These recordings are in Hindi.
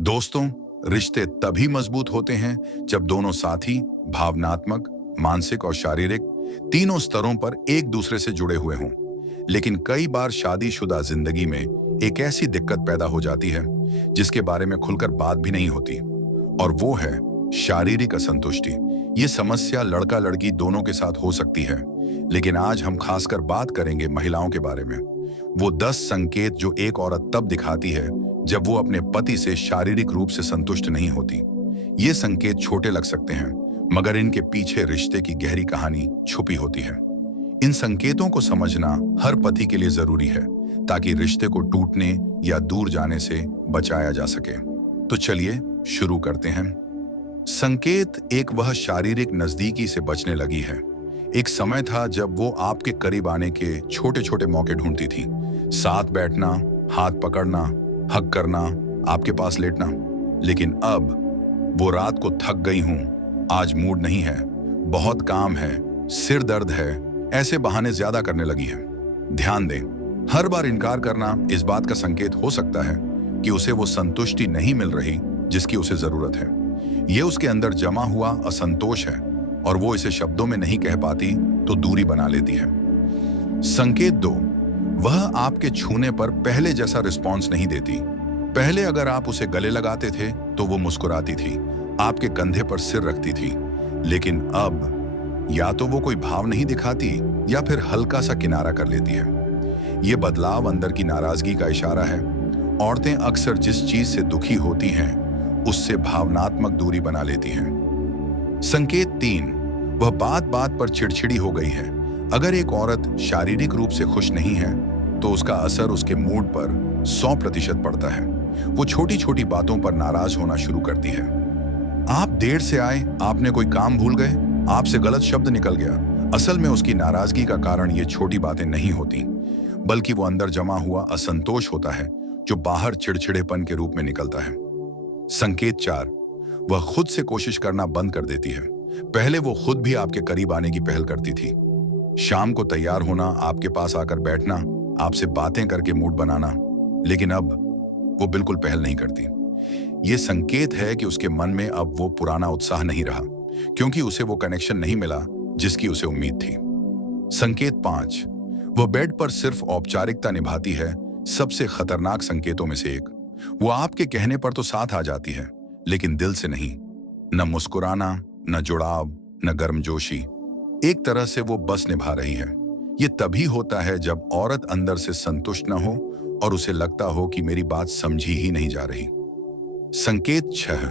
दोस्तों, रिश्ते तभी मजबूत होते हैं जब दोनों साथी भावनात्मक, मानसिक और शारीरिक तीनों स्तरों पर एक दूसरे से जुड़े हुए हों। लेकिन कई बार शादीशुदा जिंदगी में एक ऐसी दिक्कत पैदा हो जाती है जिसके बारे में खुलकर बात भी नहीं होती, और वो है शारीरिक असंतुष्टि। ये समस्या लड़का लड़की दोनों के साथ हो सकती है, लेकिन आज हम खासकर बात करेंगे महिलाओं के बारे में। वो 10 संकेत जो एक औरत तब दिखाती है जब वो अपने पति से शारीरिक रूप से संतुष्ट नहीं होती। ये संकेत छोटे लग सकते हैं, मगर इनके पीछे रिश्ते की गहरी कहानी छुपी होती है। इन संकेतों को समझना हर पति के लिए जरूरी है, ताकि रिश्ते को टूटने या दूर जाने से बचाया जा सके। तो चलिए शुरू करते हैं। संकेत एक, वह शारीरिक नजदीकी से बचने लगी है। एक समय था जब वो आपके करीब आने के छोटे छोटे मौके ढूंढती थी। साथ बैठना, हाथ पकड़ना, हक करना, आपके पास लेटना। लेकिन अब वो रात को थक गई हूं, आज मूड नहीं है, बहुत काम है, सिर दर्द है, ऐसे बहाने ज्यादा करने लगी है। ध्यान दें, हर बार इनकार करना इस बात का संकेत हो सकता है कि उसे वो संतुष्टि नहीं मिल रही जिसकी उसे जरूरत है। ये उसके अंदर जमा हुआ असंतोष है, और वो इसे शब्दों में नहीं कह पाती तो दूरी बना लेती है। संकेत 2, वह आपके छूने पर पहले जैसा रिस्पॉन्स नहीं देती। पहले अगर आप उसे गले लगाते थे तो वो मुस्कुराती थी, आपके कंधे पर सिर रखती थी। लेकिन अब या तो वो कोई भाव नहीं दिखाती या फिर हल्का सा किनारा कर लेती है। ये बदलाव अंदर की नाराजगी का इशारा है। औरतें अक्सर जिस चीज से दुखी होती हैं उससे भावनात्मक दूरी बना लेती हैं। संकेत 3, वह बात बात पर चिड़चिड़ी हो गई है। अगर एक औरत शारीरिक रूप से खुश नहीं है तो उसका असर उसके मूड पर 100% पड़ता है। वो छोटी छोटी बातों पर नाराज होना शुरू करती है। आप देर से आए, आपने कोई काम भूल गए, आपसे गलत शब्द निकल गया। असल में उसकी नाराजगी का कारण ये छोटी बातें नहीं होती, बल्कि वो अंदर जमा हुआ असंतोष होता है जो बाहर चिड़चिड़ेपन के रूप में निकलता है। संकेत 4, वह खुद से कोशिश करना बंद कर देती है। पहले वो खुद भी आपके करीब आने की पहल करती थी। शाम को तैयार होना, आपके पास आकर बैठना, आपसे बातें करके मूड बनाना। लेकिन अब वो बिल्कुल पहल नहीं करती। ये संकेत है कि उसके मन में अब वो पुराना उत्साह नहीं रहा, क्योंकि उसे वो कनेक्शन नहीं मिला जिसकी उसे उम्मीद थी। संकेत 5, वह बेड पर सिर्फ औपचारिकता निभाती है। सबसे खतरनाक संकेतों में से एक। वो आपके कहने पर तो साथ आ जाती है, लेकिन दिल से नहीं। न मुस्कुराना, न जुड़ाव, न गर्मजोशी। एक तरह से वो बस निभा रही है। ये तभी होता है जब औरत अंदर से संतुष्ट न हो और उसे लगता हो कि मेरी बात समझी ही नहीं जा रही। संकेत 6,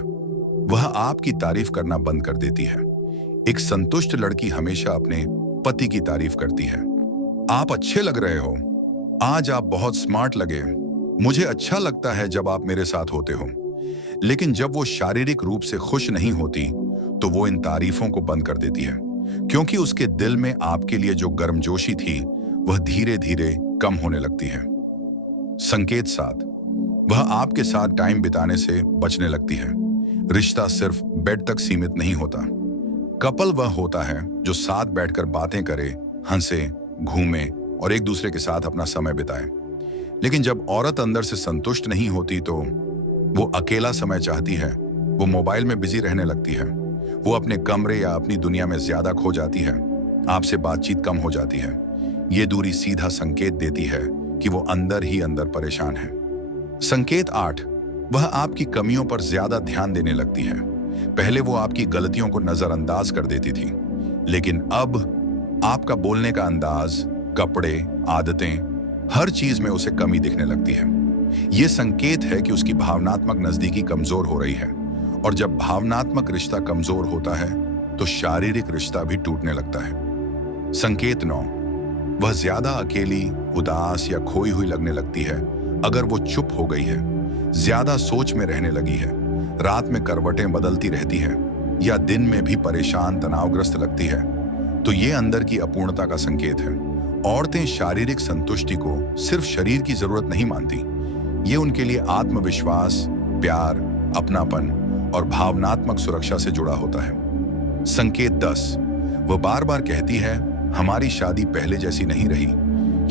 वह आपकी तारीफ करना बंद कर देती है। एक संतुष्ट लड़की हमेशा अपने पति की तारीफ करती है। आप अच्छे लग रहे हो, आज आप बहुत स्मार्ट लगे, मुझे अच्छा लगता है जब आप मेरे साथ होते हो। लेकिन जब वो शारीरिक रूप से खुश नहीं होती तो वो इन तारीफों को बंद कर देती है, क्योंकि उसके दिल में आपके लिए जो गर्मजोशी थी वह धीरे धीरे कम होने लगती है। संकेत 7, वह आपके साथ टाइम बिताने से बचने लगती है। रिश्ता सिर्फ बेड तक सीमित नहीं होता। कपल वह होता है जो साथ बैठकर बातें करे, हंसे, घूमे और एक दूसरे के साथ अपना समय बिताए। लेकिन जब औरत अंदर से संतुष्ट नहीं होती तो वो अकेला समय चाहती है। वो मोबाइल में बिजी रहने लगती है। वो अपने कमरे या अपनी दुनिया में ज्यादा खो जाती है। आपसे बातचीत कम हो जाती है। ये दूरी सीधा संकेत देती है कि वो अंदर ही अंदर परेशान है। संकेत 8, वह आपकी कमियों पर ज्यादा ध्यान देने लगती है। पहले वो आपकी गलतियों को नजरअंदाज कर देती थी, लेकिन अब आपका बोलने का अंदाज, कपड़े, आदतें, हर चीज में उसे कमी दिखने लगती है। ये संकेत है कि उसकी भावनात्मक नजदीकी कमजोर हो रही है, और जब भावनात्मक रिश्ता कमजोर होता है तो शारीरिक रिश्ता भी टूटने लगता है। संकेत 9, वह ज्यादा अकेली, उदास या खोई हुई लगने लगती है। अगर वो चुप हो गई है, ज्यादा सोच में रहने लगी है, रात में करवटें बदलती रहती है या दिन में भी परेशान, तनावग्रस्त लगती है, तो ये अंदर की अपूर्णता का संकेत है। औरतें शारीरिक संतुष्टि को सिर्फ शरीर की जरूरत नहीं मानती। ये उनके लिए आत्मविश्वास, प्यार, अपनापन और भावनात्मक सुरक्षा से जुड़ा होता है। संकेत 10, वह बार बार कहती है, हमारी शादी पहले जैसी नहीं रही।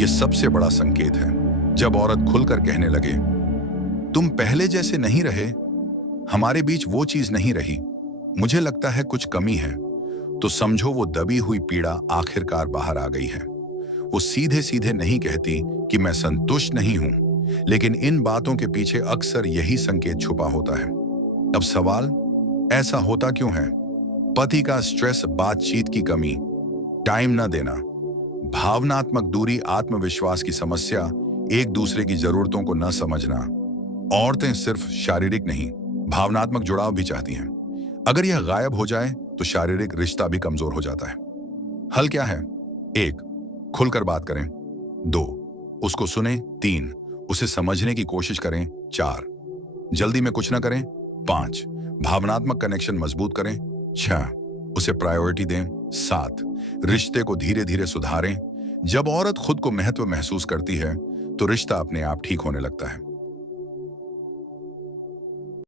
ये सबसे बड़ा संकेत है। जब औरत खुलकर कहने लगे, तुम पहले जैसे नहीं रहे, हमारे बीच वो चीज नहीं रही, मुझे लगता है कुछ कमी है, तो समझो वो दबी हुई पीड़ा आखिरकार बाहर आ गई है। वो सीधे सीधे नहीं कहती कि मैं संतुष्ट नहीं हूं, लेकिन इन बातों के पीछे अक्सर यही संकेत छुपा होता है। अब सवाल, ऐसा होता क्यों है? पति का स्ट्रेस, बातचीत की कमी, टाइम न देना, भावनात्मक दूरी, आत्मविश्वास की समस्या, एक दूसरे की जरूरतों को न समझना। औरतें सिर्फ शारीरिक नहीं, भावनात्मक जुड़ाव भी चाहती हैं। अगर यह गायब हो जाए तो शारीरिक रिश्ता भी कमजोर हो जाता है। हल क्या है? 1, खुलकर बात करें। 2, उसको सुने। 3, उसे समझने की कोशिश करें। 4, जल्दी में कुछ ना करें। 5, भावनात्मक कनेक्शन मजबूत करें। 6, उसे प्रायोरिटी दें। 7, रिश्ते को धीरे धीरे सुधारें। जब औरत खुद को महत्व महसूस करती है तो रिश्ता अपने आप ठीक होने लगता है।